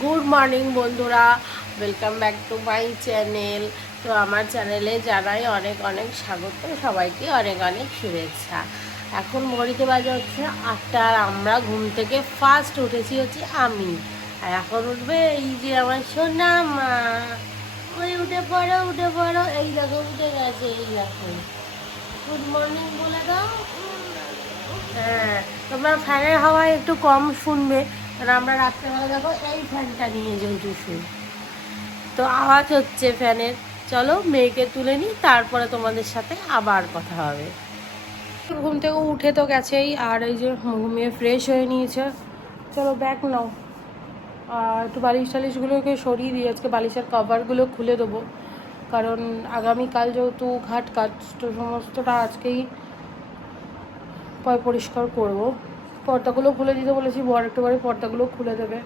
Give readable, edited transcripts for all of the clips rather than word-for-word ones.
Good morning বন্ধুরা, welcome back to my channel. তো আমার চ্যানেলে জানাই অনেক অনেক স্বাগত, সবাইকে অনেক অনেক শুভেচ্ছা। এখন ঘড়িতে বাজে হচ্ছে 8টা, আর আমরা ঘুম থেকে ফার্স্ট উঠেছি হচ্ছে আমি। আর এখন উঠবে এই যে আমার সোনা মা। ওই উঠে পড়ো, এই দেখো উঠে গেছে, এই দেখো। গুড মর্নিং বলে দাও। হ্যাঁ, তোমরা ফ্যানের হাওয়ায় একটু কম শুনবে, কারণ আমরা রাত্রেবেলা দেখো এই ফ্যানটা নিয়ে যেহেতু শুই, তো আওয়াজ হচ্ছে ফ্যানের। চলো মেয়েকে তুলে নিই, তারপরে তোমাদের সাথে আবার কথা হবে। ঘুম থেকে উঠে তো গেছেই, আর এই যে ঘুমিয়ে ফ্রেশ হয়ে নিয়েছে। চলো ব্যাগ নাও, আর একটু বালিশ টালিশগুলোকে সরিয়ে দিই, আজকে বালিশের কভারগুলো খুলে দেবো, কারণ আগামীকাল যেহেতু ঘাট কাজ, তো সমস্তটা আজকেই পরিষ্কার করব। পর্দাগুলো খুলে দিতে বলেছি, বর একটু করে পর্দাগুলো খুলে দেবে।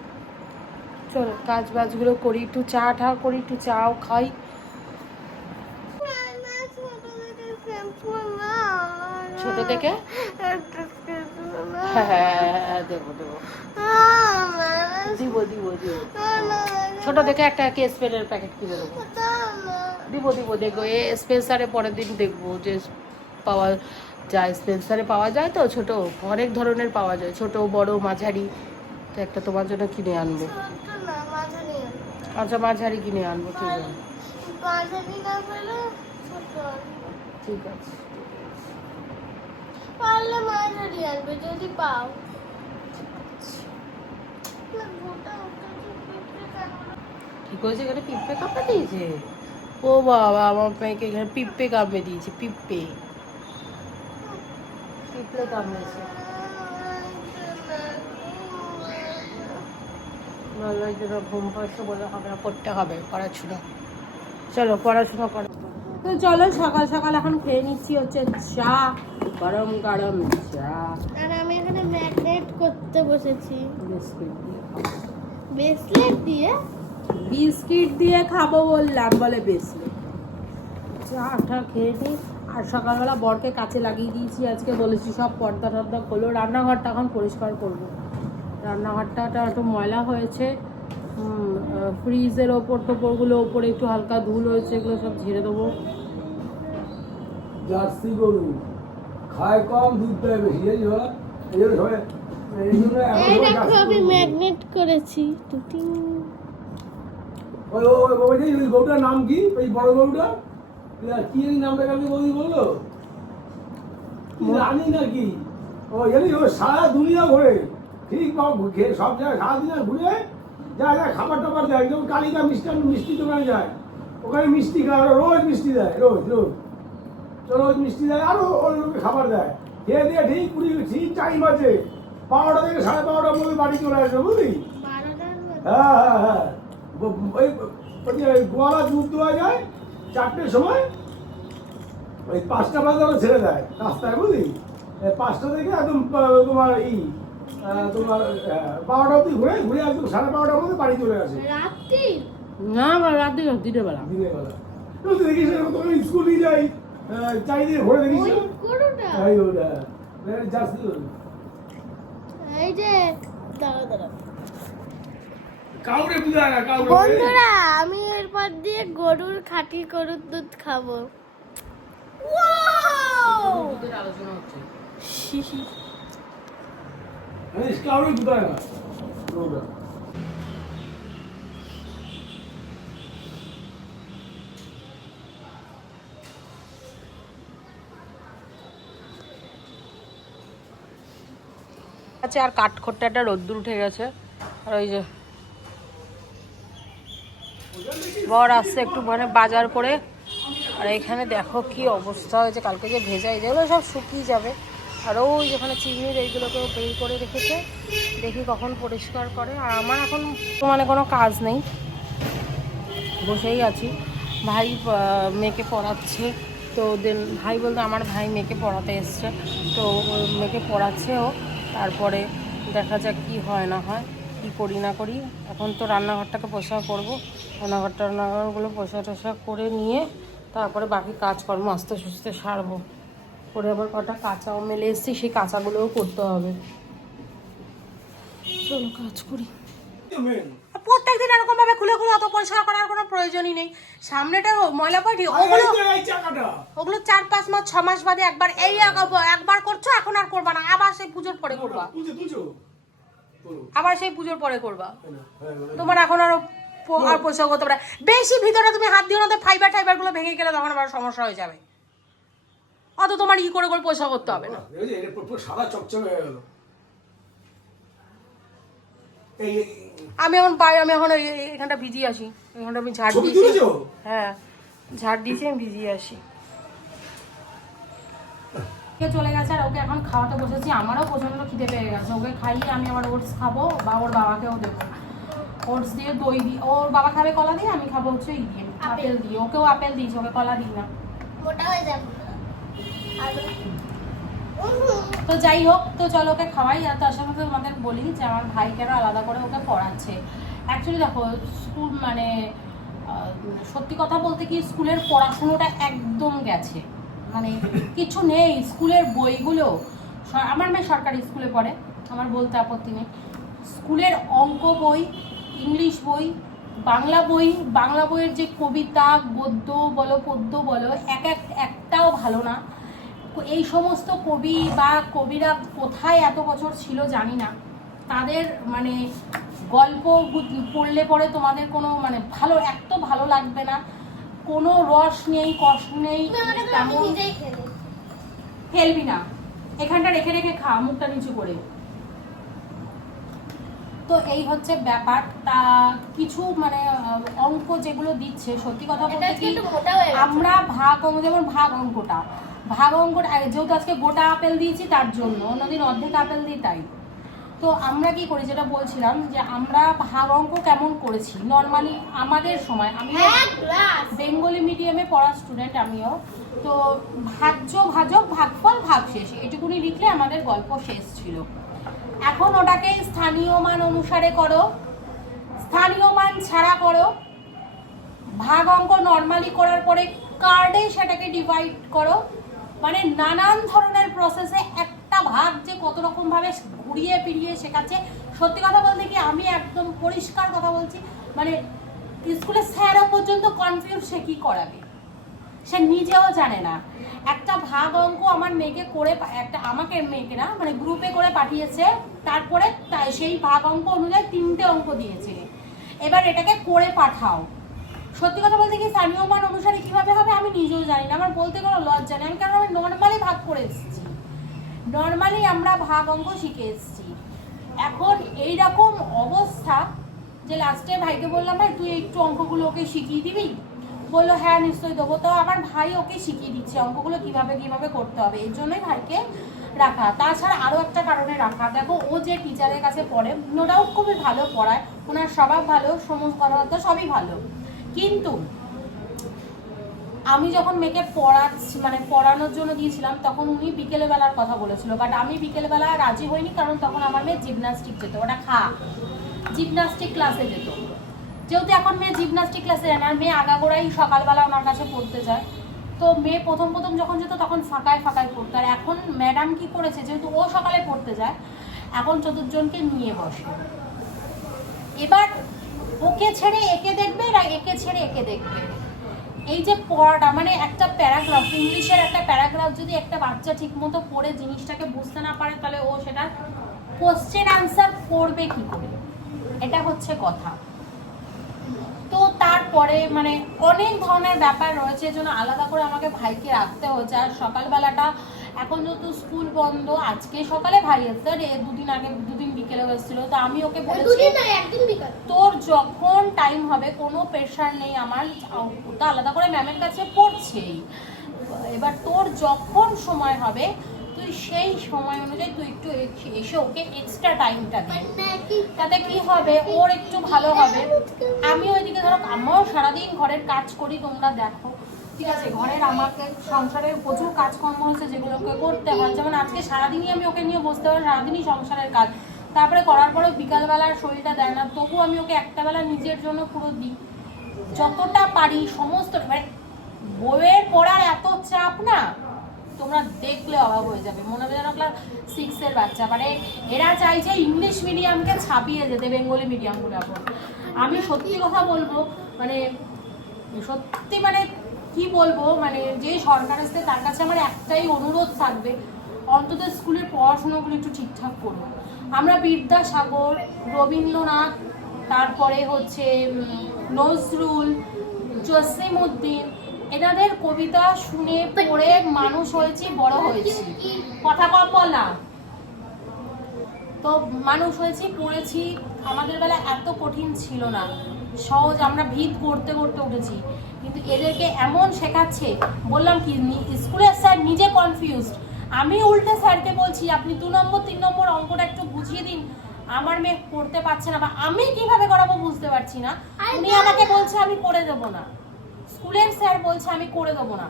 চলো কাজ বাজগুলো করি, একটু চা টা করি, একটু চাও খাই। ছোট থেকে হ্যাঁ দেবো ছোট থেকে একটা কেস পেনের প্যাকেট কিনে দেবো। দেখবো এ স্পেন্সারে পরের দিন দেখবো যে পাওয়া যায়, স্পেন্সারে পাওয়া যায় তো, ছোট অনেক ধরনের পাওয়া যায়, ছোট বড় মাঝারি। তো একটা তোমার জন্য কিনে আনবো। আচ্ছা মাঝারি কিনে আনবো, ঠিক আছে। পারলে মাঝারি আনবে যদি পাও। ঠিক হয়েছে, এখানে পিঁপড়ে কামড়ে দিয়েছে। ও বাবা, আমার মেয়েকে এখানে পিঁপড়ে কামড়ে দিয়েছে, পিঁপড়ে কামড়েছে। ভালো এই জন্য ঘুম পাচ্ছে বলে হবে না, করতে হবে পড়াশোনা। চলো পড়াশোনা করো। তো চলো সকাল সকাল এখন খেয়ে নিচ্ছি হচ্ছে চা, গরম গরম চা। আর আমি এখানে ম্যাগনেট করতে বসেছি বিস্কিট দিয়ে। ব্রেসলেট দিয়ে? বিস্কিট দিয়ে খাবো বললাম, বলে বিস্কিট। চাটা খেয়ে নিই। আর সকালবেলা বরকে কাছে লাগিয়ে দিয়েছি, আজকে বলেছি সব পর্দা টর্দা খোলো, রান্নাঘরটা এখন পরিষ্কার করবো। রান্নাঘরটা একটু ময়লা হয়েছে, ফ্রিজের ওপর টোপরগুলো ওপরে একটু হালকা ধুল হয়েছে, এগুলো সব ঝেড়ে দেবো। জার্সি গরু খায় কম, দুধ দেয় বেশি, এই দেখো আমি ম্যাগনেট করেছি দুটি। ওই গরুটার নাম কি? ওই বড় গরুটা কি নামটা কালকে বৌদি বললো, রানী নাকি? ও জানি ও সারা দুনিয়া ঘোরে, ঠিক সব জায়গায় সারাদিন ঘুরে যা খাবার টাবার দেয়, যেমন কালিকা মিষ্টি দোকানে যায়, ওখানে মিষ্টি খায়, রোজ মিষ্টি দেয়, রোজ রোজ মিষ্টি দেয়, আরো ওই লোকে খাবার দেয়। খেয়ে দিয়ে ঠিক ঠিক টাইম আছে, 12টা থেকে 12:30টার মধ্যে বাড়ি চলে আসবে, বুঝলি? হ্যাঁ ওই গোয়ালা দুধ দেওয়া যায় 4টের সময়, ওই 5টা বাজে ছেড়ে দেয় রাস্তায়, বুঝলি? 5টা থেকে একদম তোমার তোমার 12টা অব্দি ঘুরে একদম 12:30টার মধ্যে বাড়ি চলে আসে। রাত্রি না রাতে দিনের বেলা। দেখিস স্কুল নিয়ে যাই, চারিদিকে ঘুরে দেখিস এই যে দাঁড়া কাউরে বুঝায় না, কাউরে। বন্ধুরা, আমি এরপর দিয়ে গরুর খাঁটি গরুর দুধ খাবো। আলোচনা হচ্ছে। কাউরে বুঝায় না। আচ্ছা, আর কাঠখোট্টাটা রোদ্দুর উঠে গেছে, আর ওই যে বর আসছে একটু মানে বাজার করে। আর এখানে দেখো কি অবস্থা হয়েছে, কালকে যে ভেজা, যেগুলো সব শুকিয়ে যাবে। আর ওই যেখানে চিংড়ির এইগুলোকেও বের করে রেখেছে, দেখি কখন পরিষ্কার করে। আর আমার এখন মানে কোনো কাজ নেই, বসেই আছি। ভাই মেয়েকে পড়াচ্ছে, তো দেন ভাই বলতে আমার ভাই মেয়েকে পড়াতে এসছে, তো মেয়েকে পড়াচ্ছে ও। তারপরে দেখা যাক কি হয় না হয়, কি করি না করি। এখন তো রান্নাঘরটাকে পরিষ্কার করবো, রান্নাঘরগুলো পরিষ্কার টরিষ্কার করে নিয়ে তারপরে বাকি কাজকর্ম আস্তে সুস্তে সারবো। করে আবার কটা কাঁচাও মেলে এসেছি, সেই কাঁচাগুলোও করতে হবে। চলো কাজ করি। প্রত্যেকদিন এরকম ভাবে খুলে খুলে অত পরিষ্কার করার কোনো প্রয়োজনই নেই। সামনেটা ময়লা পাটি, ওগুলো 4-5 মাস 6 মাস বাদে একবার, এই একবার করছো, এখন আর করবা না, আবার সেই পুজোর পরে করবা, আবার সেই পুজোর পরে করবা। তোমার এখন আর পরিষ্কার করতে পারে বেশি ভিতরে তুমি হাত দিও না, তো ফাইবার গুলো ভেঙে গেলে তখন আবার সমস্যা হয়ে যাবে। অত তোমার ই করে করে পয়সা করতে হবে না। সাদা চকচকে হয়ে গেল। আমি এখন এখানটা ভিজিয়ে আসি, এখানটা আমি ঝাড় দিয়েছি। হ্যাঁ ঝাড় দিয়েছি, আমি ভিজিয়ে আসি। চলে গেছে আর ওকে এখন খাওয়াতে বসেছি। আমারও প্রচন্ড খিদে পেয়ে গেছে। ওকে খাইয়ে আমি আবার ওটস খাবো বা ওর বাবাকেও দেবো। ওটস দিয়ে দই দিয়ে, ওর বাবা খাবে কলা দিয়ে, আমি খাবো হচ্ছে ই দিয়ে, আপেল দিয়ে। ওকেও আপেল দিয়েছি, ওকে কলা দিই না। মোটা হয়ে যাবে। তো যাই হোক, তো চলো ওকে খাওয়াই। আর তার সাথে তোমাদের বলি যে আমার ভাই কেন আলাদা করে ওকে পড়াচ্ছে। অ্যাকচুয়ালি দেখো স্কুল মানে সত্যি কথা বলতে কি, স্কুলের পড়াশুনোটা একদম গেছে, মানে কিছু নেই। স্কুলের বইগুলো, আমার মেয়ে সরকারি স্কুলে পড়ে, আমার বলতে আপত্তি নেই। স্কুলের অঙ্ক বই, ইংলিশ বই, বাংলা বইয়ের যে কবিতা, গদ্য বলো, পদ্য বলো, একটাও ভালো না। এই সমস্ত কবি বা কবিরা কোথায় এত বছর ছিল জানি না। তাদের মানে গল্প পড়লে পরে তোমাদের কোনো মানে ভালো লাগবে না, কোনো রস নেই, কষ্ট নেই। ফেলবি না, এখানটা রেখে রেখে খা, মুখটা নিচু করে। তো এই হচ্ছে ব্যাপার। তা কিছু মানে অঙ্ক যেগুলো দিচ্ছে, সত্যি কথা বলতে কি, আমরা যেমন ভাগ অঙ্কটা যেহেতু আজকে গোটা আপেল দিয়েছি তার জন্য, অন্যদিন অর্ধেক আপেল দিই তাই। তো আমরা কি করি, যেটা বলছিলাম যে আমরা ভাগ অঙ্ক কেমন করেছি নর্মালি আমাদের সময়। আমি বেঙ্গলি মিডিয়ামে পড়া স্টুডেন্ট আমিও। তো ভাজ্য ভাজক ভাগফল ভাগশেষ এটুকুনি লিখলে আমাদের গল্প শেষ ছিল। এখন ওটাকে স্থানীয় মান অনুসারে করো, স্থানীয় মান ছাড়া করো, ভাগ অঙ্ক নর্মালি করার পরে কার্ডে সেটাকে ডিভাইড করো, মানে নানান ধরনের প্রসেসে একটা ভাগ যে কত রকম ভাবে ঘুরিয়ে ফিরিয়ে শেখাচ্ছে। সত্যি কথা বলতে কি, আমি একদম পরিষ্কার কথা বলছি, মানে স্কুলে স্যারও পর্যন্ত কনফিউজ, সে কি করাবে সে নিজেও জানে না। একটা ভাগ অঙ্ক আমার মেয়েকে করে, আমাকে মেয়েকে না মানে গ্রুপে করে পাঠিয়েছে, তারপরে সেই ভাগ অঙ্ক অনুযায়ী 3টে অঙ্ক দিয়েছে, এবার এটাকে করে পাঠাও। সত্যি কথা বলতে কি, স্থানীয় মান অনুসারে কিভাবে হবে আমি নিজেও জানি না, আমার বলতে কোনো লজ্জা নেই। কারণ আমি নর্মালি ভাগ করে এসেছি, নর্মালি আমরা ভাগ অঙ্ক শিখে এসেছি। এখন এইরকম অবস্থা যে লাস্টে ভাইকে বললাম, ভাই তুই একটু অঙ্কগুলো ওকে শিখিয়ে দিবি? বললো হ্যাঁ নিশ্চয়ই দেবো। তো আমার ভাই ওকে শিখিয়ে দিচ্ছে অঙ্কগুলো কিভাবে কিভাবে করতে হবে, এর জন্যই ভাইকে রাখা। তাছাড়া আরও একটা কারণে রাখা, দেখো ও যে টিচারের কাছে পড়ে, নো ডাউট খুবই ভালো পড়ায়, ওনার স্বভাব ভালো, সমস্ত কথাবার্তা সবই ভালো, কিন্তু আমি যখন মেয়েকে পড়ানোর জন্য দিয়েছিলাম তখন উনি বিকেলবেলার কথা বলেছিল, বাট আমি বিকেলবেলা রাজি হইনি, কারণ তখন আমার মেয়ে জিমন্যাস্টিক যেত, ওটা জিমন্যাস্টিক ক্লাসে যেত। যেহেতু এখন মেয়ে জিমন্যাস্টিক ক্লাসে যায় না, আর মেয়ে আগাগোড়াই সকালবেলা ওনার কাছে পড়তে যায়, তো মেয়ে প্রথম যখন যেত তখন ফাঁকায় পড়তো। আর এখন ম্যাডাম কি করেছে, যেহেতু ও সকালে পড়তে যায়, এখন 4 জনকে নিয়ে বসে। এবার ওকে ছেড়ে একে দেখবে, আর একে ছেড়ে একে দেখবে। এই যে পড়াটা, মানে একটা প্যারাগ্রাফ, ইংলিশের একটা প্যারাগ্রাফ যদি একটা বাচ্চা ঠিক মতো পড়ে জিনিসটাকে বুঝতে না পারে, তাহলে ও সেটা কোশ্চেন আনসার করবে কি করে, এটা হচ্ছে কথা। তো তারপরে মানে অনেক ধরনের ব্যাপার রয়েছে, এজন্য আলাদা করে আমাকে ভাইকে রাখতে হচ্ছে। আর সকালবেলাটা এখন যেহেতু স্কুল বন্ধ, আজকে সকালে ভাই এসছে, আর দুদিন বিকেলে এসেছিল, তো আমি ওকে বলেছি তোর যখন টাইম হবে, কোনো প্রেশার নেই আমার, ওটা আলাদা করে ম্যামের কাছে পড়ছেই, এবার তোর যখন সময় হবে তুই সেই সময় অনুযায়ী তুই একটু এসে ওকে এক্সট্রা টাইমটা দে, তাতে কি হবে ওর একটু ভালো হবে। আমি ওইদিকে ধরো আমিও সারাদিন ঘরের কাজ করি, তোমরা দেখো ঠিক আছে, ঘরের আমাকে সংসারের প্রচুর কাজকর্ম হচ্ছে যেগুলোকে করতে হয়, যেমন আজকে সারাদিনই আমি ওকে নিয়ে বসতে পারি, সারাদিনই সংসারের কাজ, তারপরে করার পরে বিকালবেলার শরীরটা দেয় না, তবু আমি ওকে একটা বেলা নিজের জন্য পুরো দিই, যতটা পারি সমস্ত। মানে বইয়ের পড়ার এত চাপ না, তোমরা দেখলে অবাক হয়ে যাবে, মনে হবে যেন ক্লাস 6-এর বাচ্চা। মানে এরা চাইছে ইংলিশ মিডিয়ামকে ছাপিয়ে যেতে বেঙ্গলি মিডিয়ামগুলো। এখন আমি সত্যি কথা বলবো, মানে সত্যি মানে কি বলবো, মানে যে সরকার আসছে তার কাছে আমার একটাই অনুরোধ থাকবে, অন্তত স্কুলের পড়াশোনাগুলো একটু ঠিকঠাক করবো। আমরা বিদ্যাসাগর, রবীন্দ্রনাথ, তারপরে হচ্ছে নজরুল, জসিম উদ্দিন, এনাদের কবিতা শুনে পড়ে মানুষ হয়েছি, বড় হয়েছি, কথা কম বল না, তো মানুষ হয়েছি, পড়েছি। আমাদের বেলা এত কঠিন ছিল না, সহজ, আমরা ভিত করতে করতে উঠেছি। কিন্তু এদেরকে এমন শেখাচ্ছে, বললাম কি স্কুলের স্যার নিজে কনফিউজড, আমি উল্টে স্যারকে বলছি আপনি 2 নম্বর 3 নম্বর অঙ্কটা একটু বুঝিয়ে দিন, আমার মেয়ে পড়তে পারছে না, বা আমি কিভাবে করাবো বুঝতে পারছি না, উনি আমাকে বলছে আমি করে দেবো না। স্কুলের স্যার বলছে আমি করে দেবো না।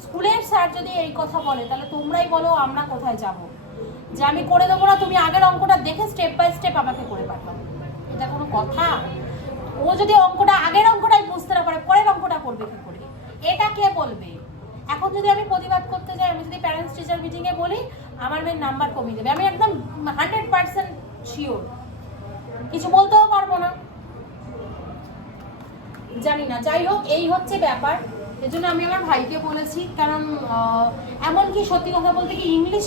স্কুলের স্যার যদি এই কথা বলে তাহলে তোমরাই বলো আমরা কোথায় যাব, যে আমি করে দেবো না, তুমি আগের অঙ্কটা দেখে স্টেপ বাই স্টেপ আমাকে করে পাঠাবো, এটা কোনো কথা? ও যদি অঙ্কটা আগের অঙ্কটাই বুঝতে না পারে পরের অঙ্কটা করবে কি করে, এটা কে বলবে? এখন যদি আমি প্রতিবাদ করতে যাই, আমি যদি প্যারেন্টস টিচার মিটিংয়ে বলি, আমার মেয়ের নাম্বার কমিয়ে দেবে, আমি একদম 100% শিওর, কিছু বলতেও পারবো না, জানি না। যাই হোক, এই হচ্ছে ব্যাপার। এর জন্য আমি আমার ভাইকে বলেছি, কারণ এমনকি সত্যি কথা বলতে কি ইংলিশ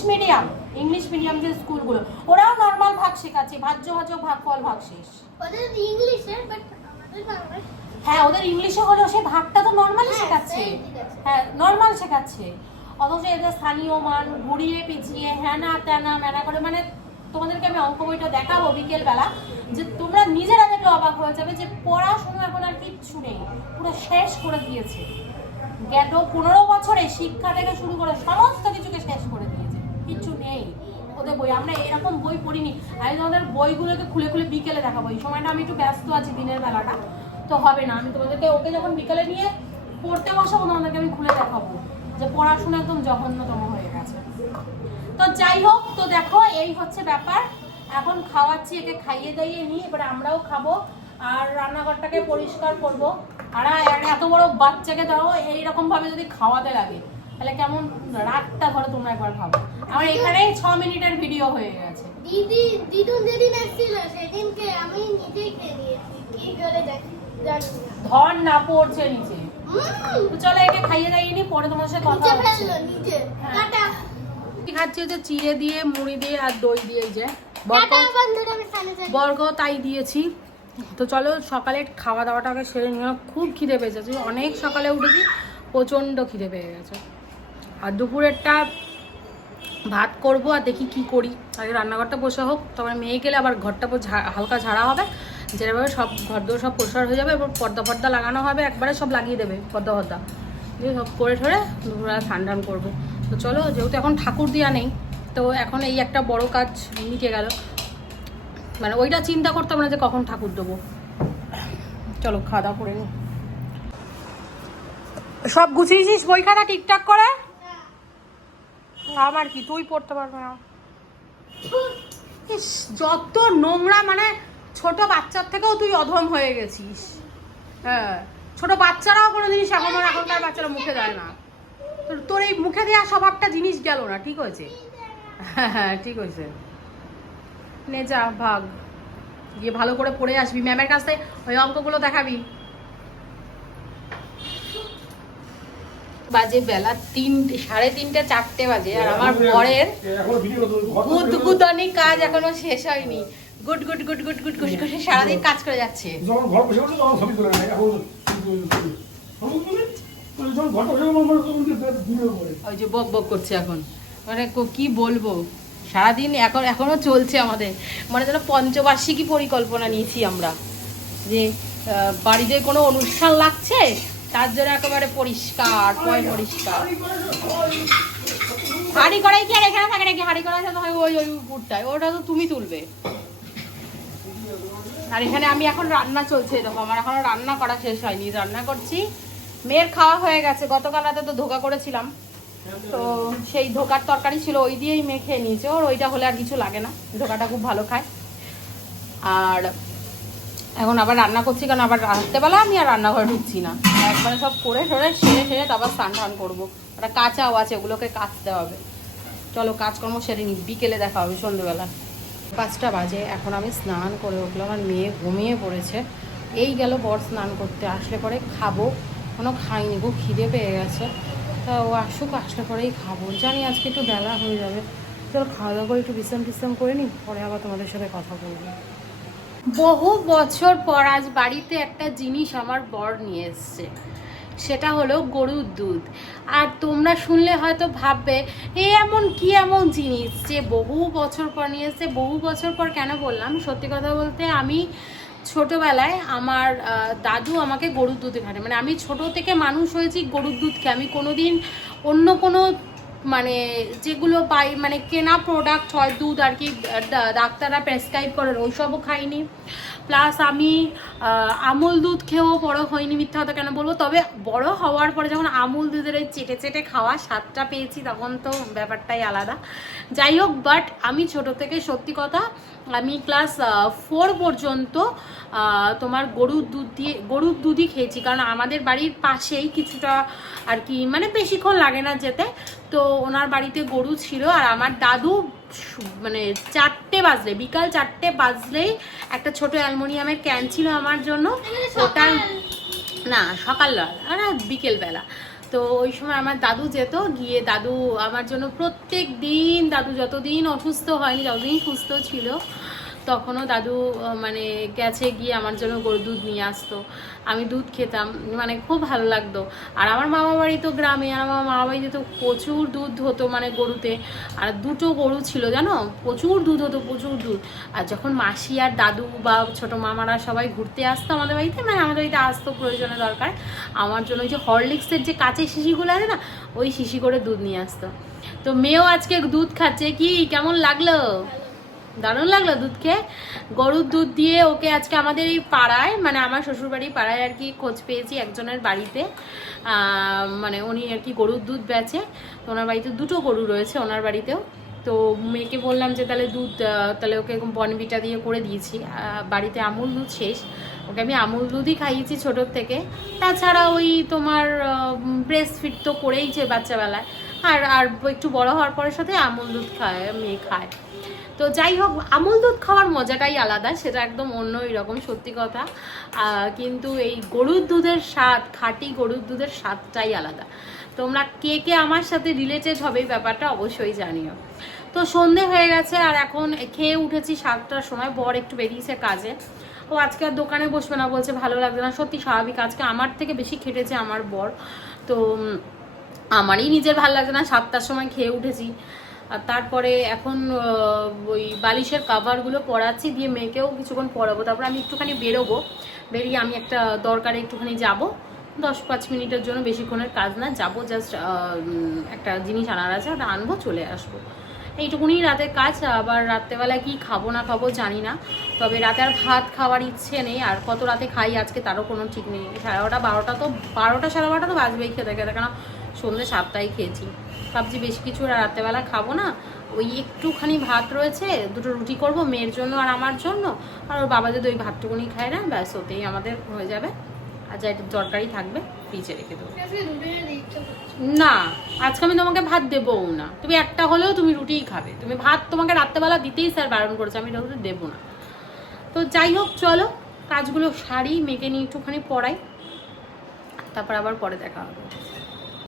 মিডিয়াম যে স্কুলগুলো, ওরাও নর্মাল ভাগ শেখাচ্ছে, ভাজ্য ভাজক ভাগ ফল ভাগ শেষ। ওদের ইংলিশে, বাট আমাদের বাংলা। হ্যাঁ, ওদের ইংলিশে হলেও সেই ভাগটা তো নর্মালি শেখাচ্ছে, হ্যাঁ নর্মাল শেখাচ্ছে। অথচ এদের স্থানীয় মান ঘুরিয়ে পিছিয়ে হ্যানা ত্যানা ম্যানা করে, মানে তোমাদেরকে আমি অঙ্ক বইটা দেখাবো বিকেলবেলা, যে তোমরা নিজেরা দেখলে অবাক হয়ে যাবে যে পড়াশোনা এখন আর কিচ্ছু নেই, পুরো শেষ করে দিয়েছে। গত 15 বছরে শিক্ষা থেকে শুরু করে সমস্ত কিছুকে শেষ করে দিয়েছে, কিচ্ছু নেই ওদের বই। আমরা এরকম বই পড়িনি। আমি তোমাদের বইগুলোকে খুলে খুলে বিকেলে দেখাবো, এই সময়টা আমি একটু ব্যস্ত আছি, দিনের বেলাটা তো হবে না। আমি তোমাদেরকে ওকে যখন বিকেলে নিয়ে পড়তে বসাবো, তোমাদেরকে আমি খুলে দেখাবো যে পড়াশোনা একদম জঘন্যতম হয়ে গেছে। তো যাই হোক, তো দেখো এই হচ্ছে ব্যাপার। এখন খাওয়াচ্ছি, একে খাইয়ে দাইয়ে নিই, এবারে আমরাও খাবো আর রান্নাঘরটাকে পরিষ্কার করব। আর এত বড় বাচ্চাকে ধরো এইরকম ভাবে যদি খাওয়াতে লাগে তাহলে কেমন রাতটা ধরো তোমরা একবার ভাবো। আমার এখানেই 6 মিনিটের ভিডিও হয়ে গেছে। যেদিন আসছিল সেদিনকে আমি নিজেই খেয়ে নিয়েছি, কি করে জানি না, ধর না পড়ছে নিচে। তো চলো একে খাইয়ে দাইয়ে নি, পরে তোমার সাথে কথা হচ্ছে। নিজে টাটা খাচ্ছি হচ্ছে চিড়ে দিয়ে, মুড়ি দিয়ে আর দই দিয়ে, যে টাটা বন্ধুরা, আমি সামনে যাই। বর্গ তাই দিয়েছি। তো চলো সকালে খাওয়া দাওয়াটাকে সেরে নিয়ে, খুব খিদে পেয়ে যাচ্ছে, অনেক সকালে উঠেছি, প্রচণ্ড খিদে পেয়ে গেছে। আর দুপুরেরটা ভাত করব, আর দেখি কি করি। আগে রান্নাঘরটা বসা হোক, তারপরে মেয়ে গেলে আবার ঘরটা হালকা ঝাড়া হবে, যেভাবে সব ঘর দোর সব পরিষ্কার হয়ে যাবে। এবার পর্দা লাগানো হবে, একবারে সব লাগিয়ে দেবে পর্দা দিয়ে সব করে ঠরে দুপুরবেলা ঠান্ডান করবো। তো চলো, যেহেতু এখন ঠাকুর দেওয়া নেই, তো এখন এই একটা বড় কাজ মিটে গেল, মানে ওইটা চিন্তা করতাম না যে কখন ঠাকুর দেবো। চলো খাওয়া দাওয়া করে নি। সব গুছিয়েছিস বই খাতা ঠিকঠাক করে? আমার কি, তুই পড়তে পারবে না? ইস, যত নোংরা, মানে ছোট বাচ্চার থেকেও তুই অধম হয়ে গেছিস। হ্যাঁ, ছোট বাচ্চারাও কোনো জিনিস এখনকার বাচ্চারা মুখে দেয় না। তোর এই মুখে দেওয়া স্বভাবটা জিনিস গেল না, ঠিক হয়েছে? হ্যাঁ ঠিক হয়েছে, নে যা ভাগ, গিয়ে ভালো করে পড়ে আসবি, ম্যামের কাছ থেকে ওই অঙ্কগুলো দেখাবি। বাজে বেলা 3, 3:30, 4টে বাজে, আর আমার বরের গুদগুদানি কাজ এখনো শেষ হয়নি। Good good good good good good করে সারাদিন কাজ করে যাচ্ছে। ওই যে বক বক করছে এখন, মানে কি বলবো, সারাদিন এখনো চলছে আমাদের। মানে যেন পঞ্চবার্ষিকী পরিকল্পনা নিয়েছি আমরা, যে বাড়িতে কোনো অনুষ্ঠান লাগছে তার জন্য একেবারে পরিষ্কার পরিষ্কার। হাঁড়ি কড়াই কি আর এখানে থাকে নাকি? হাঁড়ি কড়াই তো হয় ওই উপরটায়, ওটা তো তুমি তুলবে। আর এখানে আমি এখন রান্না চলছে, দেখো আমার এখনো রান্না করা শেষ হয়নি, রান্না করছি। মেয়ের খাওয়া হয়ে গেছে, গতকাল রাতে তো ধোকা করেছিলাম, তো সেই ধোকার তরকারি ছিল, ওই দিয়েই মেয়ে খেয়ে নিয়েছে। ওর ওইটা হলে আর কিছু লাগে না, ধোকাটা খুব ভালো খায়। আর এখন আবার রান্না করছি, কারণ আবার রাত্রেবেলা আমি আর রান্নাঘরে ঢুকছি না, একবারে সব করে সেরে তারপর স্নান টান করবো। ওটা কাঁচাও আছে, ওগুলোকে কাচতে হবে। চলো কাজকর্ম সেরে নিই, বিকেলে দেখা হবে সন্ধ্যেবেলা। 5টা বাজে, এখন আমি স্নান করে উঠলাম, আমার মেয়ে ঘুমিয়ে পড়েছে। এই গেল বর স্নান করতে, আসলে পরে খাবো, কোনো খাইনি, খুব খিদে পেয়ে গেছে। তা ও আসুক, আসলে পরেই খাবো। জানি আজকে একটু বেলা হয়ে যাবে, চলো খাওয়া দাওয়া করে একটু বিশ্রাম করে নিই, পরে আবার তোমাদের সাথে কথা বলবো। বহু বছর পর আজ বাড়িতে একটা জিনিস আমার বর নিয়ে এসছে, সেটা হলো গরুর দুধ। আর তোমরা শুনলে হয়তো ভাববে এমন কি এমন জিনিস যে বহু বছর পর নিয়ে এসছে। বহু বছর পর কেন বললাম, সত্যি কথা বলতে আমি ছোটোবেলায় আমার দাদু আমাকে গরুর দুধ খায়, মানে আমি ছোট থেকে মানুষ হয়েছি গরুর দুধ খেয়ে। আমি কোনোদিন অন্য কোনো মানে যেগুলো পাই মানে কেনা প্রোডাক্ট হয় দুধ আর কি, ডাক্তাররা প্রেসক্রাইব করেন, ওইসবও খাইনি। প্লাস আমি আমুল দুধ খেয়েও বড় হয়নি, মিথ্যা কথা কেন বলবো। তবে বড় হওয়ার পরে যখন আমুল দুধের ওই চেটে চেটে খাওয়া স্বাদটা পেয়েছি, তখন তো ব্যাপারটাই আলাদা। যাই হোক, বাট আমি ছোট থেকে সত্যি কথা আমি ক্লাস 4 পর্যন্ত তোমার গরুর দুধই খেয়েছি। কারণ আমাদের বাড়ির পাশেই কিছুটা আর কি, মানে বেশিক্ষণ লাগে না যেতে, তো ওনার বাড়িতে গরু ছিল। আর আমার দাদু মানে 4টে বাজলে, বিকাল 4টে বাজলেই একটা ছোট অ্যালুমিনিয়ামের ক্যান ছিল আমার জন্য, ওটা না সকাল না বিকেলবেলা। তো ওই সময় আমার দাদু যেত, গিয়ে দাদু আমার জন্য প্রত্যেক দিন, দাদু যতদিন অসুস্থ হয়নি, যতদিন সুস্থ ছিল, তখনও দাদু মানে গেছে গিয়ে আমার জন্য গরুর দুধ নিয়ে আসতো। আমি দুধ খেতাম, মানে খুব ভালো লাগতো। আর আমার মামা বাড়ি তো গ্রামে, আর আমার মামা বাড়িতে তো প্রচুর দুধ হতো মানে গরুতে। আর 2টো গরু ছিল জানো, প্রচুর দুধ হতো, প্রচুর দুধ। আর যখন মাসি আর দাদু বা ছোটো মামারা সবাই ঘুরতে আসতো আমাদের বাড়িতে, মানে আমাদের বাড়িতে আসতো প্রয়োজনে দরকার, আমার জন্য ওই যে হরলিক্সের যে কাঁচের শিশিগুলো আছে না, ওই শিশি করে দুধ নিয়ে আসতো। তো মেয়েও আজকে দুধ খাচ্ছে, কি কেমন লাগলো? দারুণ লাগলো দুধ খেয়ে। গরুর দুধ দিয়ে ওকে আজকে আমাদের এই পাড়ায়, মানে আমার শ্বশুরবাড়ির পাড়ায় আর কি, খোঁজ পেয়েছি একজনের বাড়িতে, মানে উনি আর কি গরুর দুধ বেচে। তো ওনার বাড়িতে 2টো গরু রয়েছে ওনার বাড়িতেও। তো মেয়েকে বললাম যে তাহলে দুধ, তাহলে ওকে বর্নভিটা দিয়ে করে দিয়েছি। বাড়িতে আমুল দুধ শেষ, ওকে আমি আমুল দুধই খাইয়েছি ছোটোর থেকে। তাছাড়া ওই তোমার ব্রেস্ট ফিড তো করেইছে বাচ্চাবেলায়, আর একটু বড় হওয়ার পরের সাথে আমুল দুধ মেয়ে খায়। তো যাই হোক, আমুল দুধ খাওয়ার মজাটাই আলাদা, সেটা একদম অন্য রকম সত্যি কথা। কিন্তু এই গরুর দুধের স্বাদ, খাঁটি গরুর দুধের স্বাদটাই আলাদা। তোমরা কে কে আমার সাথে রিলেটেড হবে এই ব্যাপারটা অবশ্যই জানিও। তো সন্ধে হয়ে গেছে, আর এখন খেয়ে উঠেছি 7টার সময়। বর একটু বেরিয়েছে কাজে, ও আজকে আর দোকানে বসবে না, বলছে ভালো লাগছে না। সত্যি স্বাভাবিক, আজকে আমার থেকে বেশি খেটেছে আমার বর। তো আমারই নিজের ভালো লাগছে না, 7টার সময় খেয়ে উঠেছি। আর তারপরে এখন ওই বালিশের কাভারগুলো পরাচ্ছি, দিয়ে মেয়েকেও কিছুক্ষণ পরাবো, তারপর আমি একটুখানি বেরোবো। বেরিয়ে আমি একটা দরকারে একটুখানি যাব, 10-5 মিনিটের জন্য, বেশিক্ষণের কাজ না, যাবো জাস্ট একটা জিনিস আনার আছে, ওটা আনবো, চলে আসবো। এইটুকুনি রাতের কাজ। আবার রাত্রেবেলায় কি খাবো না খাবো জানি না, তবে রাতে আর ভাত খাওয়ার ইচ্ছে নেই। আর কত রাতে খাই আজকে তারও কোনো ঠিক নেই, 11:30 12টা তো 12টা 12:30 তো বাজবেই খেতে খেতে, কেন সন্ধ্যে 7টায় খেয়েছি। ভাবছি বেশি কিছু রাত্রেবেলা খাবো না, ওই একটুখানি ভাত রয়েছে, 2টো রুটি করব মেয়ের জন্য আর আমার জন্য, আর ওর বাবা যদি ওই ভাতটুকুনি খায় না, ব্যাস ওতেই আমাদের হয়ে যাবে। আর যা একটু তরকারি থাকবে ফ্রিজে রেখে দেবো। না, আজকে আমি তোমাকে ভাত দেবও না, তুমি একটা হলেও তুমি রুটিই খাবে। তুমি ভাত তোমাকে রাত্রেবেলা দিতেই স্যার বারণ করেছে, আমি রুটি দেবো না। তো যাই হোক, চলো কাজগুলো সারি, মেয়েকে নিয়ে একটুখানি পড়াই, তারপর আবার পরে দেখা হবে।